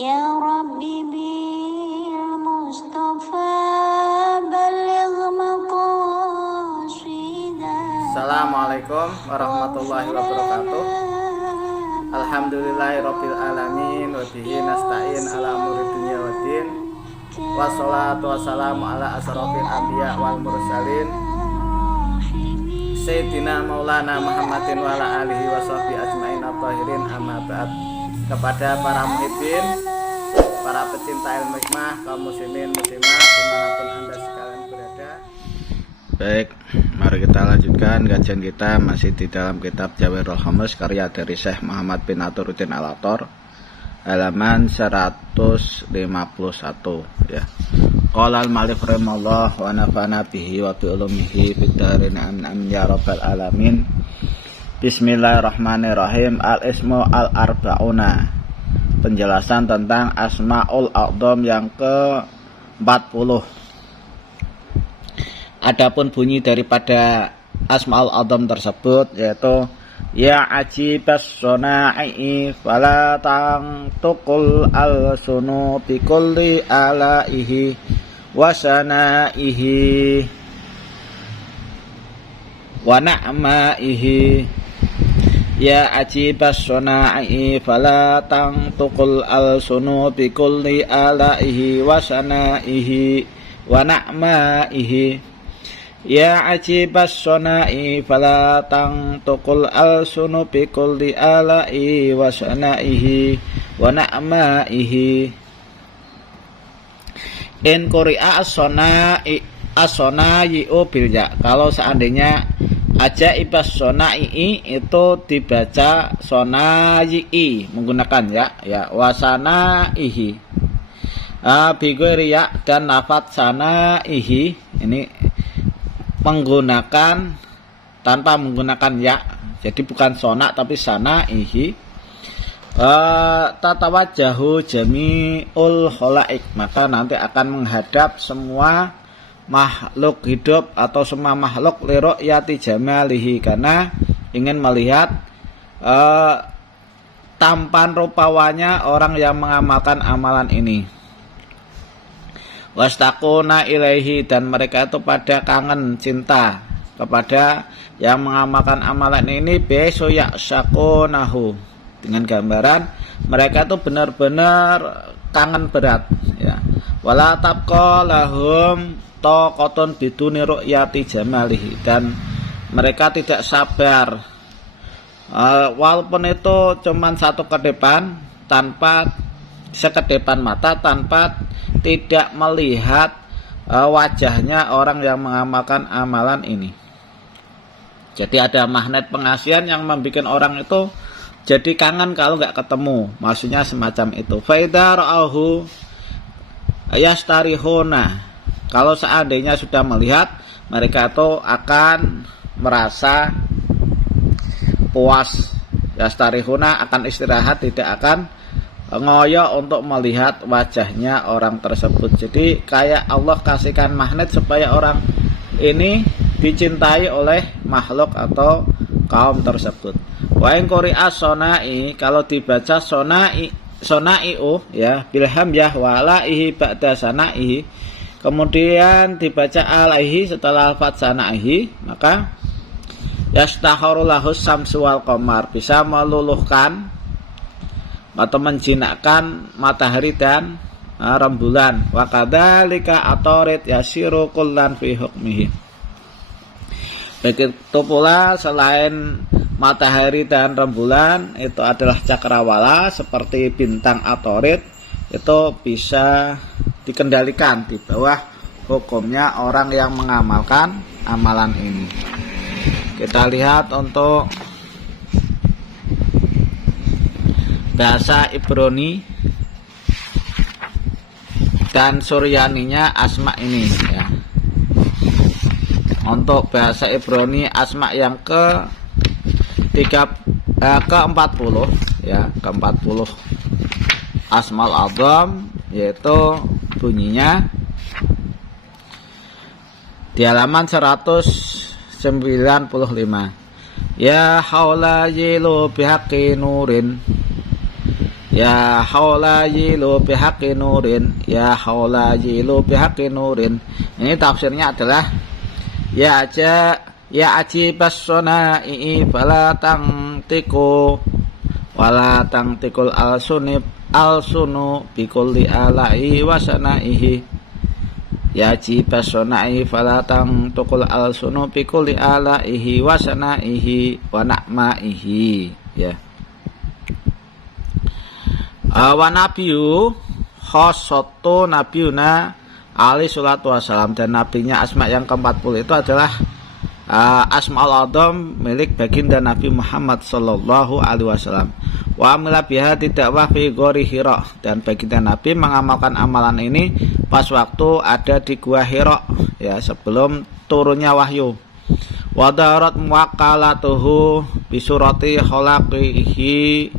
Ya Rabbi bil Mustafa baligh maqasidah. Assalamualaikum warahmatullahi wabarakatuh. Alhamdulillahirabbil alamin wa bihi nasta'in ala umuri dunya waddin. Wassalatu wassalamu ala asrofil anbiya wal mursalin Sayyidina Maulana Muhammadin wa ala alihi wa sahbihi ajmain at-tahirin, amma ba'd. Kepada para muhibbin, para pecinta ilmu hikmah, kaum muslimin muslimat dimanapun anda sekalian berada. Baik, mari kita lanjutkan kajian kita masih di dalam kitab Jawahirul Khamis karya dari Syekh Muhammad bin Naturuddin Al-Attar, halaman 151 ya. Qala al-mu'allif rahimallahu wa nafa'ana bihi wa bi ulumihi fid dharain amin ya rabbal alamin. Bismillahirrahmanirrahim. Al-ismu al-arba'una, penjelasan tentang Asmaul A'dzam yang ke-40. Adapun bunyi daripada Asmaul A'dzam tersebut yaitu ya ajibas sona'i fala tangtukul al-sunu bikulli alaihi wasana'ihi wa na'ma'ihi. Ya ajibas sona'i fala tangtukul al-sunu bikulli alaihi wasana'ihi wa na'ma'ihi. Ya ajibas sona'i fala tangtukul al-sunu bikulli alaihi wasana'ihi wa na'ma'ihi. In quri'a as-sona'i'u bil ya. Kalau seandainya ajaibas sona'i itu dibaca sona'i'i menggunakan ya wasana'ihi. Bighairi ya dan lafadz sana'ihi ini menggunakan tanpa menggunakan ya, jadi bukan sona tapi sana'ihi. Tatawajjahu jami'ul khalaik, maka nanti akan menghadap semua makhluk hidup atau semua makhluk li ru'yati jamalihi, karena ingin melihat tampan rupawanya orang yang mengamalkan amalan ini. Wastaquna ilaihi, dan mereka itu pada kangen cinta kepada yang mengamalkan amalan ini. Beso yaksaqunahu, dengan gambaran mereka itu benar-benar kangen berat ya. Wala tabqa lahum taqatun biduni ru'yati jamalihi, dan mereka tidak sabar walaupun itu cuman satu kedepan, tanpa sekedepan mata, tanpa tidak melihat wajahnya orang yang mengamalkan amalan ini. Jadi ada magnet pengasihan yang membuat orang itu jadi kangen kalau nggak ketemu, maksudnya semacam itu. Faidha ra'ahu yastarihuna, kalau seandainya sudah melihat, mereka itu akan merasa puas. Yastarihuna akan istirahat, tidak akan ngoyo untuk melihat wajahnya orang tersebut. Jadi kayak Allah kasihkan magnet supaya orang ini dicintai oleh makhluk atau kaum tersebut. Wa in quri'a sona'i, kalau dibaca sona'i'u ya bilham ya wa alaihi ba'da sana'ihi, kemudian dibaca alaihi setelah lafaz sana'ihi, maka yastaharu lahus samsu wal qamar, bisa meluluhkan atau menjinakkan matahari dan rembulan. Wa kadzalika atarid yasiru kullan fi hukmihi, begitu pula selain matahari dan rembulan itu adalah cakrawala seperti bintang Atarid, itu bisa dikendalikan di bawah hukumnya orang yang mengamalkan amalan ini. Kita lihat untuk bahasa Ibrani dan Suryaninya asma ini ya. Untuk bahasa Ibrani asma yang ke-40 ya, ke-40 Asmaul A'dzam, yaitu bunyinya di halaman 195. Ya haula yilu bihaqqi nurin Ya haula yilu bihaqqi nurin, ya haula yilu bihaqqi nurin. Ini tafsirnya adalah ya ajibas sunai fala tangtiku wala tangtikul al-sunu bikulli alai wasanaihi. Ya ajibas sunai fala tangtikul al-sunu bikulli alaihi wasanaihi wa na'maihi. Ya. Wa nabiyu khosotu nabiyuna alaihi salatu wassalam, dan nabinya Asma yang ke-40 itu adalah Asmaul Adzam milik baginda Nabi Muhammad sallallahu alaihi wasallam. Wa amila biha tidakwah fi ghori Hira, dan baginda Nabi mengamalkan amalan ini pas waktu ada di gua Hira, ya, sebelum turunnya wahyu. Wa darat muwakkalatuhu bi surati khalaqihi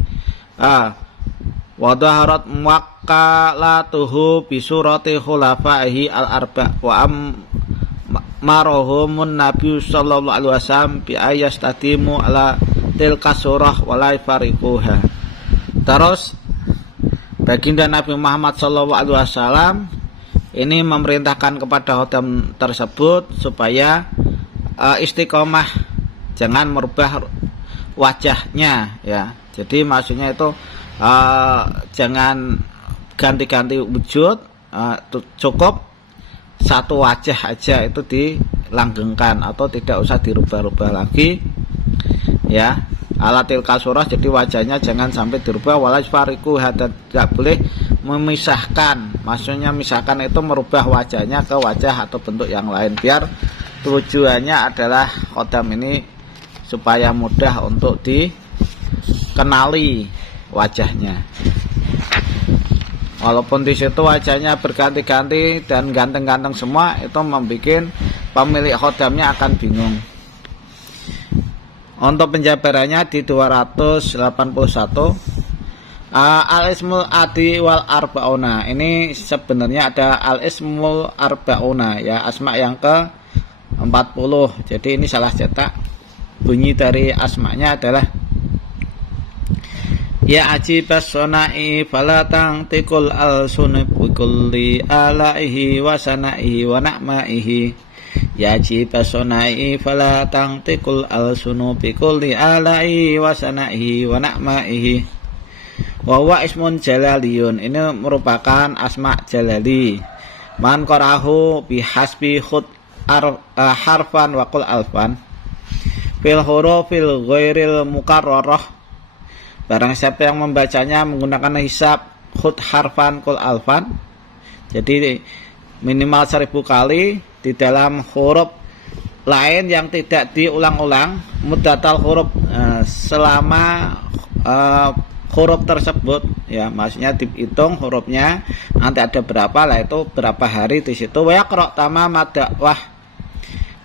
wa darat muwakkalatuhu bi surati khulafaihi al-arba wa marohumun Nabi sallallahu alaihi wasallam bi ayastadimu ala tilka surah walai fariquha. Terus baginda Nabi Muhammad sallallahu alaihi wasallam ini memerintahkan kepada khodam tersebut supaya istiqomah, jangan merubah wajahnya, ya. Jadi maksudnya itu jangan ganti-ganti wujud, cukup satu wajah aja itu dilanggengkan atau tidak usah dirubah-rubah lagi, ya. Alatil kasurah, jadi wajahnya jangan sampai dirubah. Walaj fariku, dan tidak boleh memisahkan, maksudnya misahkan itu merubah wajahnya ke wajah atau bentuk yang lain, biar tujuannya adalah khodam ini supaya mudah untuk dikenali wajahnya. Walaupun di situ wajahnya berganti-ganti dan ganteng-ganteng semua, itu membuat pemilik khodamnya akan bingung. Untuk penjabarannya di 281, al-ismul adi wal arbauna. Ini sebenarnya ada al-ismul arbauna, ya, asma yang ke-40. Jadi ini salah cetak. Bunyi dari asmanya adalah ya ajibas sonai falatang tikul al-sunib bikulli alaihi wa sanaihi wa na'maihi. Ya ajibas sonai falatang tikul al-sunub bikulli alaihi wa sanaihi wa na'maihi. Wa huwa ismun jalaliyun. Ini merupakan asma jalali. Man qarahu bihasbi khud harfan wa qul alfan fil hurufil ghairil mukarrarah. Barang siapa yang membacanya menggunakan hisab khud harfan kul alfan, jadi minimal 1000 kali di dalam huruf lain yang tidak diulang-ulang, muddatal huruf, selama huruf tersebut, ya, maksudnya dihitung hurufnya nanti ada berapa, lah itu berapa hari di situ. Wa yaqra tamama dakwah,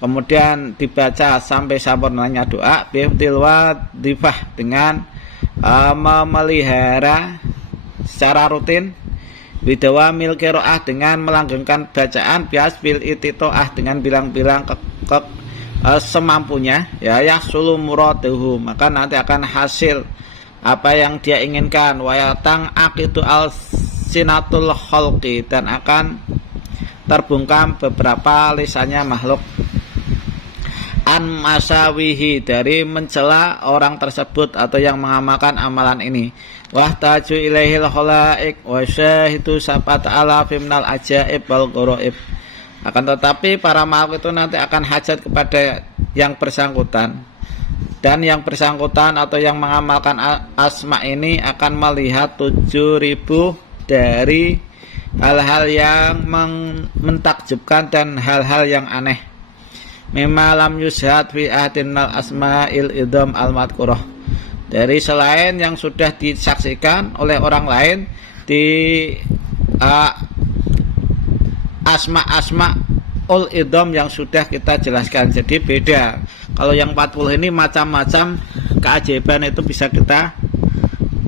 kemudian dibaca sampai sempurnanya doa, biftil wadifah, dengan memelihara secara rutin, bidawamil qiraah, dengan melanggengkan bacaan, biasbil ititoah, dengan bilang-bilang semampunya, ya, yahsulu muraduhu, maka nanti akan hasil apa yang dia inginkan. Wayatang aqidu al sinatul khalqi, dan akan terbungkam beberapa lisannya makhluk, an masawihi, dari mencela orang tersebut atau yang mengamalkan amalan ini. Wahtaju ilaihil khalaik wa syahidu sab'at alafim minal ajaib wal gharaib. Akan tetapi para makhluk itu nanti akan hajat kepada yang bersangkutan, dan yang bersangkutan atau yang mengamalkan asma ini akan melihat 7.000 dari hal-hal yang mentakjubkan dan hal-hal yang aneh. Mimma lam yushad fi ahdinal asma'il idham al-madkurah, dari selain yang sudah disaksikan oleh orang lain di asma-asma ul idham yang sudah kita jelaskan. Jadi beda. Kalau yang 40 ini macam-macam keajaiban itu bisa kita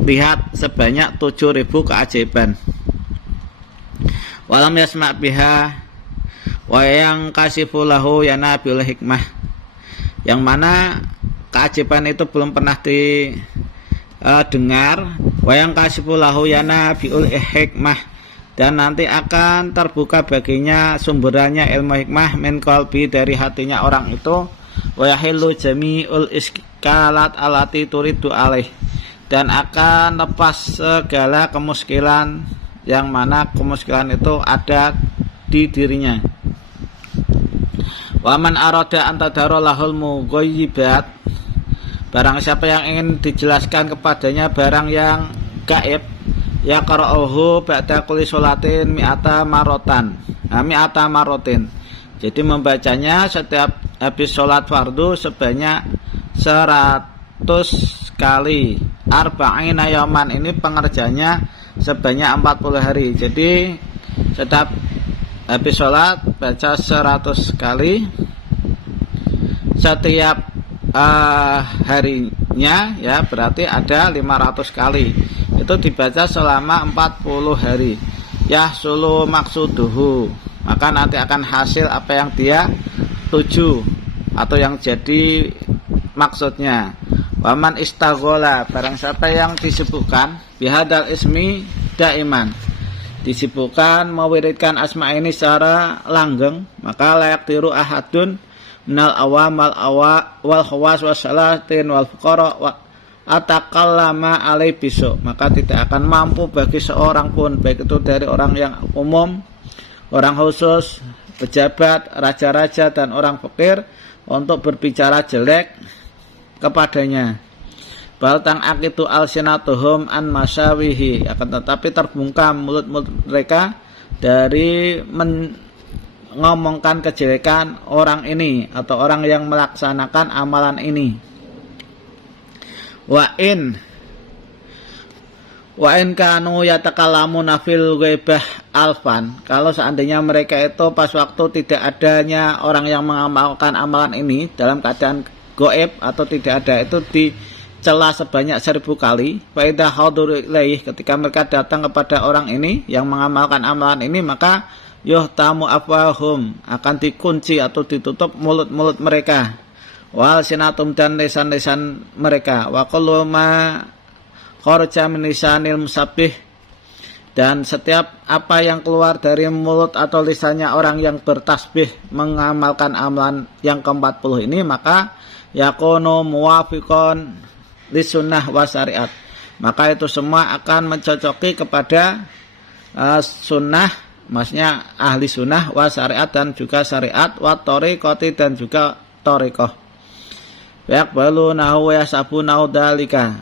lihat sebanyak 7.000 keajaiban. Walam yasma' biha wa yang kasifulahu ya nabiul hikmah, yang mana keajaiban itu belum pernah dengar, wayang kasifulahu yana biul hikmah, dan nanti akan terbuka baginya sumberannya ilmu hikmah min qalbi, dari hatinya orang itu, wayahillu jami'ul iskalat alati turidu alaih, dan akan lepas segala kemuskilan yang mana kemuskilan itu ada di dirinya. Waman arada antadaro lahul mughayyibat, barang siapa yang ingin dijelaskan kepadanya barang yang gaib, ya qara'uhu ba'da kulli sholatin mi'ata marotan, mi'ata marotin, jadi membacanya setiap habis sholat fardu sebanyak 100 kali. Arba'ina yauman, ini pengerjanya sebanyak 40 hari. Jadi setiap habis sholat baca 100 kali setiap harinya, ya berarti ada 500 kali. Itu dibaca selama 40 hari. Yahsulu maksuduhu, maka nanti akan hasil apa yang dia tuju atau yang jadi maksudnya. Waman istaghola, barang siapa yang disibukkan bihadal ismi daiman, disibukkan mewiridkan asma ini secara langgeng, maka layak tiru ahadun minal awamal wal khawas wasalatin wal fuqara wa atakallama alai bisu, maka tidak akan mampu bagi seorang pun, baik itu dari orang yang umum, orang khusus, pejabat, raja-raja, dan orang fakir, untuk berbicara jelek kepadanya. Baltang akitu alsinatuhum an masyawihi, akan tetapi terbungkam mulut-mulut mereka dari mengomongkan kejelekan orang ini atau orang yang melaksanakan amalan ini. Wa in kanu yatakalamuna fil ghaibah alfan, kalau seandainya mereka itu pas waktu tidak adanya orang yang mengamalkan amalan ini dalam keadaan gaib atau tidak ada, itu dicela sebanyak 1000 kali. Fa idza haduru ilaih, ketika mereka datang kepada orang ini yang mengamalkan amalan ini, maka yuhtamu afwahum, akan dikunci atau ditutup mulut-mulut mereka, wal sinatum, dan lisan-lisan mereka, wa kullu ma kharaja min lisanil musabbih, dan setiap apa yang keluar dari mulut atau lisannya orang yang bertasbih mengamalkan amalan yang ke-40 ini, maka yakunu muwafiqon lisunnah wa syariat, maka itu semua akan mencocoki kepada sunnah, maksudnya ahli sunnah, wa syariat, dan juga syariat, wa thariqati, dan juga thariqah. Yaqbalunahu wa yasabunahu dalika,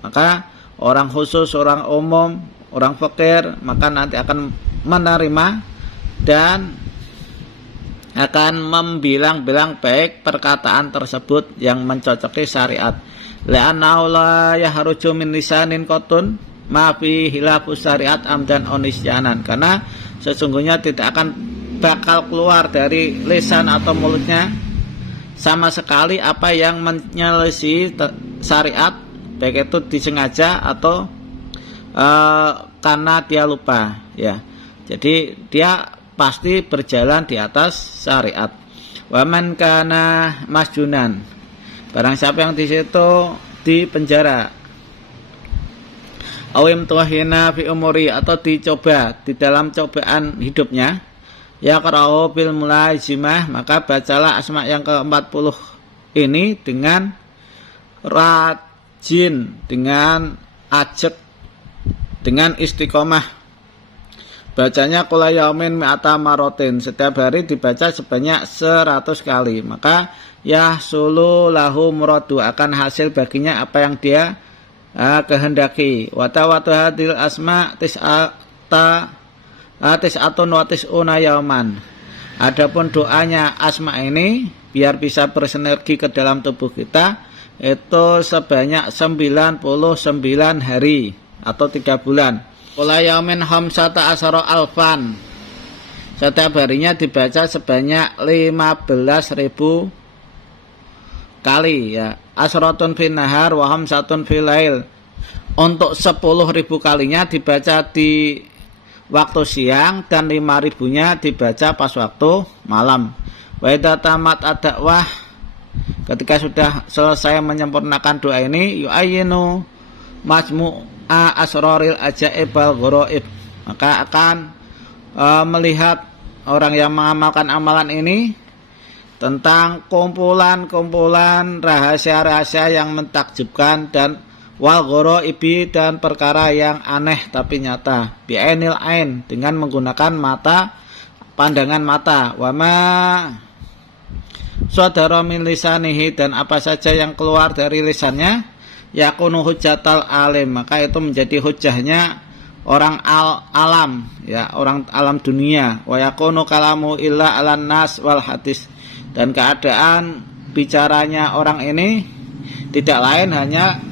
maka orang khusus, orang umum, orang fakir, maka nanti akan menerima dan akan membilang-bilang baik perkataan tersebut yang mencocoki syariat. La'annahu la yahruju min lisanin qatun ma fi hilafus syariat amdan onisyanan, karena sesungguhnya tidak akan bakal keluar dari lisan atau mulutnya sama sekali apa yang menyelisih syariat, baik itu disengaja atau karena dia lupa, ya. Jadi dia pasti berjalan di atas syariat. Waman kana masjunan, barang siapa yang di situ di penjara, awim tuhina fi umuri, atau dicoba di dalam cobaan hidupnya, ya qara'u bil mulazimah, maka bacalah asma yang ke-40 ini dengan rajin, dengan ajak, dengan istiqomah. Bacanya kula yaumin mi'ata marotin, setiap hari dibaca sebanyak 100 kali, maka yahsulu lahu muradu, akan hasil baginya apa yang dia kehendaki. Watawatu hadil asma tis'atun wa tis'una yauman, adapun doanya asma ini biar bisa bersinergi ke dalam tubuh kita, itu sebanyak 99 hari atau 3 bulan. Kula yaumin khamsata asyara alfan, setiap harinya dibaca sebanyak 15.000 kali, ya. Asratun fin nahar wa khamsatun fil lail, untuk 10.000 kalinya dibaca di waktu siang dan 5.000-nya dibaca pas waktu malam. Wa idza tamat ad-da'wah, ketika sudah selesai menyempurnakan doa ini, yu'ayyinu majmu'a asraril ajaib wal gharaib, maka akan melihat orang yang mengamalkan amalan ini tentang kumpulan-kumpulan rahasia-rahasia yang mentakjubkan dan wal ghoraibi dan perkara yang aneh tapi nyata bi'ainil ain dengan menggunakan mata, pandangan mata, wama sadara min lisanihi dan apa saja yang keluar dari lisannya yakunu hujjatal alim, maka itu menjadi hujahnya orang alam, ya, orang alam dunia, wa yakunu kalamu illa alan nas wal hadis, dan keadaan bicaranya orang ini tidak lain hanya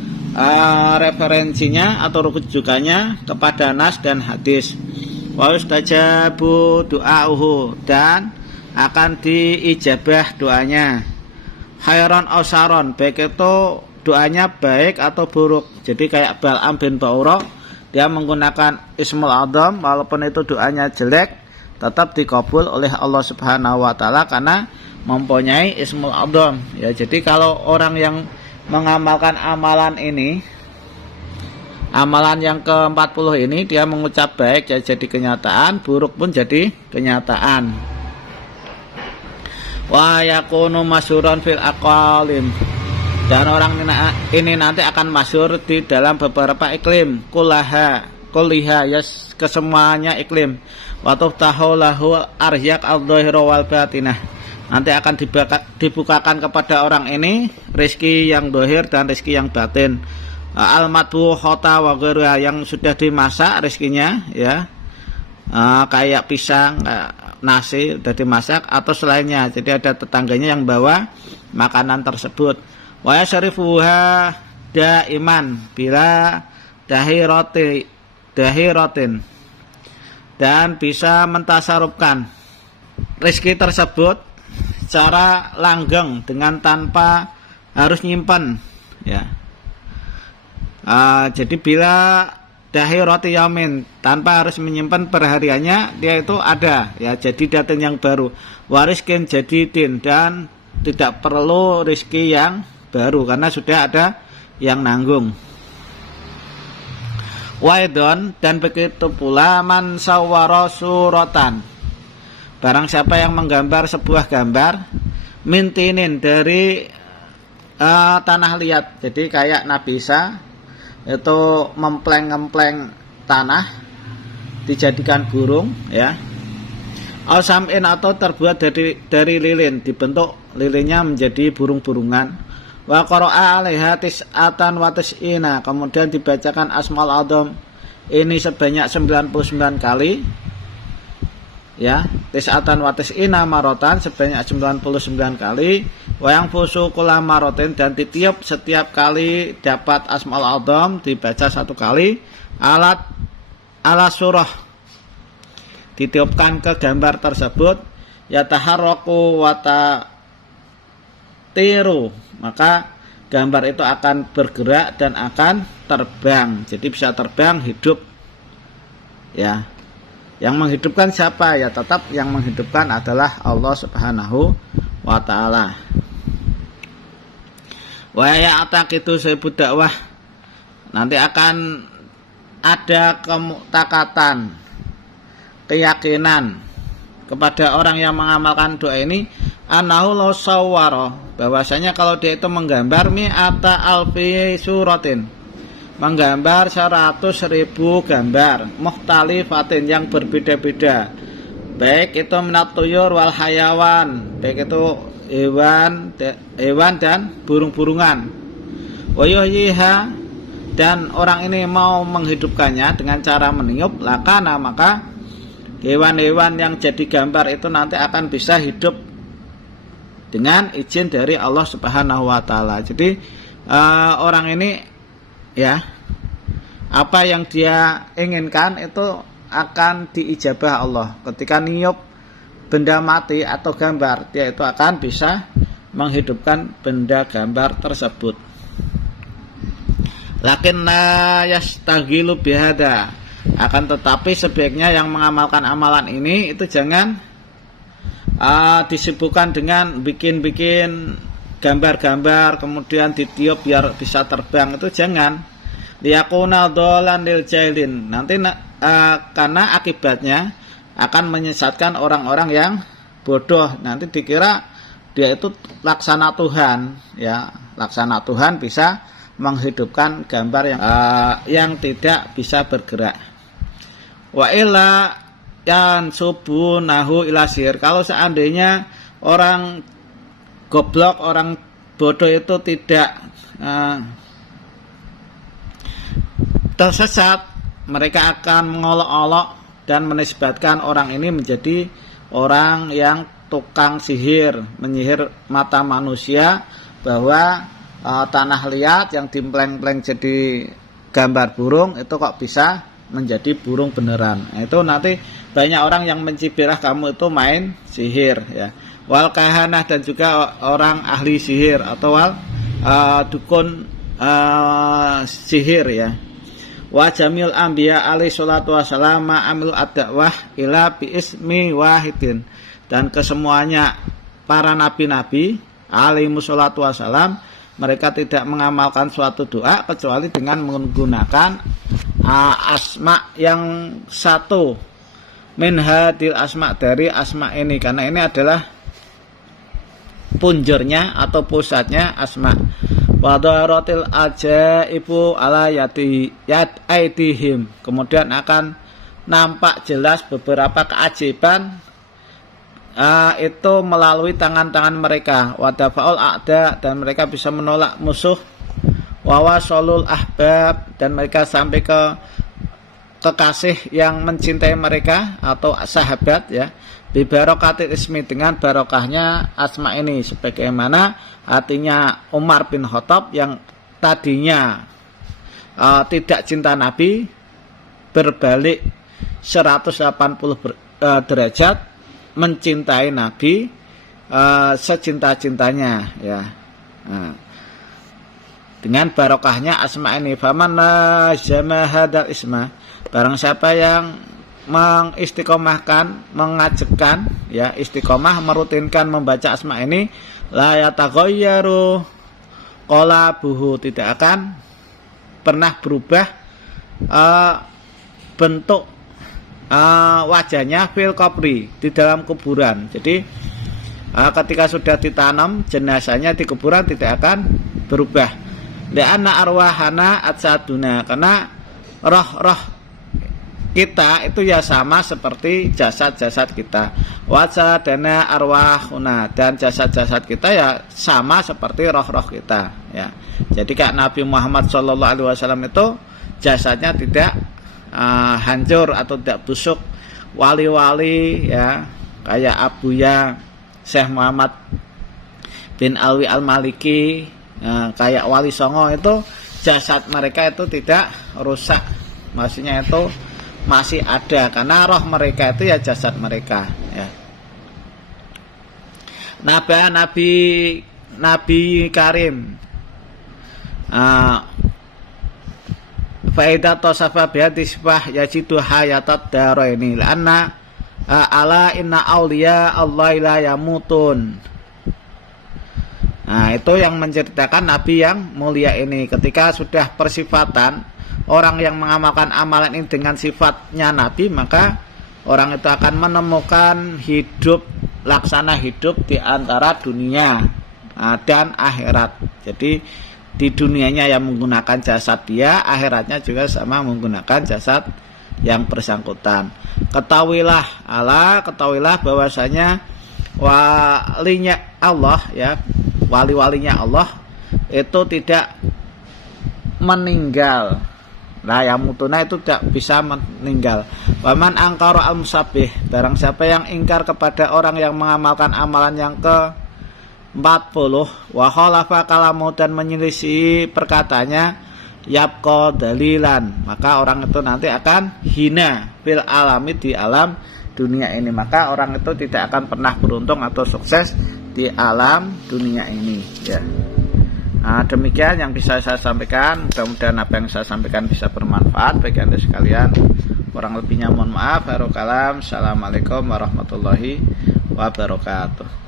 referensinya atau rujukannya kepada nas dan hadis. Wa yustajabu du'auhu, dan akan diijabah doanya. Khairan aw saron, baik itu doanya baik atau buruk. Jadi kayak Bal'am bin Ba'ura, dia menggunakan Ismul Adzam, walaupun itu doanya jelek tetap dikabul oleh Allah Subhanahu wa taala karena mempunyai Ismul Adzam, ya. Jadi kalau orang yang mengamalkan amalan ini, amalan yang ke-40 ini, dia mengucap baik ya jadi kenyataan, buruk pun jadi kenyataan. Wa yakunu masyhuran fil aqalim, dan orang ini nanti akan masyhur di dalam beberapa iklim, kuliha ya, kesemuanya iklim. Wa tuftahu lahu aryak al-dhahira wal batinah, nanti akan dibukakan kepada orang ini rezeki yang dohir dan rezeki yang batin. Al-madbu khota wa ghairuha, yang sudah dimasak rezekinya, ya, kayak pisang, nasi sudah dimasak atau selainnya. Jadi ada tetangganya yang bawa makanan tersebut. Wa yasrifuha daiman bila dahiratin, dan bisa mentasarufkan rezeki tersebut secara langgeng dengan tanpa harus nyimpan, ya. Jadi bila dahirati yamin, tanpa harus menyimpan perhariannya, dia itu ada, ya, jadi datin yang baru. Wariskin jadidin, dan tidak perlu rezeki yang baru karena sudah ada yang nanggung. Waidon, dan begitu pula man sawwara suratan, barang siapa yang menggambar sebuah gambar mintinin dari tanah liat, jadi kayak Nabi Isa itu mempleng-ngempleng tanah dijadikan burung, ya, al-sam'in, atau terbuat dari lilin, dibentuk lilinnya menjadi burung-burungan. Wa qara'a 'alaiha tis'atan wa tis'ina, kemudian dibacakan Asmaul Adzam ini sebanyak 99 kali, ya, tis'atan wa tis'ina marotan, sebanyak 99 kali. Wa yang fusu kula marotin, dan ditiup setiap kali dapat Asmaul Adzam dibaca satu kali. Ala surah, ditiupkan ke gambar tersebut. Yataharraku wa tiru, maka gambar itu akan bergerak dan akan terbang. Jadi bisa terbang, hidup, ya. Yang menghidupkan siapa? Ya tetap yang menghidupkan adalah Allah Subhanahu wa taala. Wa ya'taqidu sahibu dakwah, nanti akan ada kemutakatan, keyakinan kepada orang yang mengamalkan doa ini, anahu law sawwara, bahwasanya kalau dia itu menggambar mi'ata alfi suratin, menggambar 100.000 gambar mukhtalifatin, yang berbeda-beda, baik itu minat tuyur wal hayawan, baik itu hewan dan burung-burungan. Wa yuhyiha, dan orang ini mau menghidupkannya dengan cara meniup, lakana, maka hewan-hewan yang jadi gambar itu nanti akan bisa hidup dengan izin dari Allah Subhanahu wa taala. Jadi orang ini, ya, apa yang dia inginkan itu akan diijabah Allah. Ketika niup benda mati atau gambar, dia itu akan bisa menghidupkan benda gambar tersebut. Lakinna yastaghilu bihada, akan tetapi sebaiknya yang mengamalkan amalan ini itu jangan disibukkan dengan bikin-bikin gambar-gambar kemudian ditiup biar bisa terbang, itu jangan. liyakuna dolan lil jahilin. Nanti karena akibatnya akan menyesatkan orang-orang yang bodoh. Nanti dikira dia itu laksana Tuhan, ya. Laksana Tuhan bisa menghidupkan gambar yang tidak bisa bergerak. Wa illa yan subunahu ila sihir. Kalau seandainya orang goblok, orang bodoh itu tidak tersesat, mereka akan mengolok-olok dan menisbatkan orang ini menjadi orang yang tukang sihir, menyihir mata manusia bahwa tanah liat yang dimpleng-pleng jadi gambar burung itu kok bisa menjadi burung beneran. Itu nanti banyak orang yang mencibirah kamu itu main sihir, ya. Wal kahanah, dan juga orang ahli sihir atau dukun sihir, ya. Wa jamil anbiya alaihi salatu wassalam amilu ad-da'wah ila bi ismi wahidin, dan kesemuanya para nabi-nabi alaihi salatu wassalam mereka tidak mengamalkan suatu doa kecuali dengan menggunakan asma yang satu, min hadil asma, dari asma ini, karena ini adalah punjernya atau pusatnya asma. Wadharatil ajaibu ala yad aidihim, kemudian akan nampak jelas beberapa keajaiban itu melalui tangan-tangan mereka. Wadafaul a'da, dan mereka bisa menolak musuh. Wawasolul ahbab, dan mereka sampai ke kekasih yang mencintai mereka atau sahabat, ya. Bibarokatil ismi, dengan barokahnya asma ini, sebagaimana artinya Umar bin Khattab yang tadinya tidak cinta Nabi berbalik 180 derajat mencintai Nabi secinta-cintanya, ya. Dengan barokahnya asma ini. Faman najama hadal isma, barang siapa yang mengistiqomahkan, mengajekkan, ya, istiqomah merutinkan membaca asma ini, la yataghayyaru qalabuhu, tidak akan pernah berubah bentuk wajahnya fil qabri, di dalam kuburan. Jadi ketika sudah ditanam jenazahnya di kuburan tidak akan berubah. Li'anna arwahana atsaduna, karena roh-roh kita itu ya sama seperti jasad-jasad kita. Wajadana arwahuna, dan jasad-jasad kita ya sama seperti roh-roh kita, ya. Jadi kayak Nabi Muhammad SAW itu jasadnya tidak hancur atau tidak busuk. Wali-wali, ya, kayak Abuya Syekh Muhammad bin Alwi Al-Maliki, kayak Wali Songo, itu jasad mereka itu tidak rusak, maksudnya itu masih ada, karena roh mereka itu ya jasad mereka, ya. Nabi Karim faidah tosafa bihati sifah yajidu hayatat daraini la'anna ala inna awliya Allah la yamutun. Nah, itu yang menceritakan Nabi yang mulia ini, ketika sudah persifatan orang yang mengamalkan amalan ini dengan sifatnya Nabi, maka orang itu akan menemukan hidup, laksana hidup di antara dunia dan akhirat. Jadi di dunianya yang menggunakan jasad dia, akhiratnya juga sama menggunakan jasad yang bersangkutan. Ketahuilah bahwasanya walinya Allah, ya, wali-walinya Allah itu tidak meninggal. Nah, yang mutuna itu tidak bisa meninggal. Waman angkara al-musabbih, barang siapa yang ingkar kepada orang yang mengamalkan amalan yang ke-40, wa khalafa kalamu, dan menyelisih perkataannya, yabqa dalilan, maka orang itu nanti akan hina fil alami, di alam dunia ini. Maka orang itu tidak akan pernah beruntung atau sukses di alam dunia ini, ya. Nah, demikian yang bisa saya sampaikan. Mudah-mudahan apa yang saya sampaikan bisa bermanfaat bagi Anda sekalian. Kurang lebihnya mohon maaf. Assalamualaikum warahmatullahi wabarakatuh.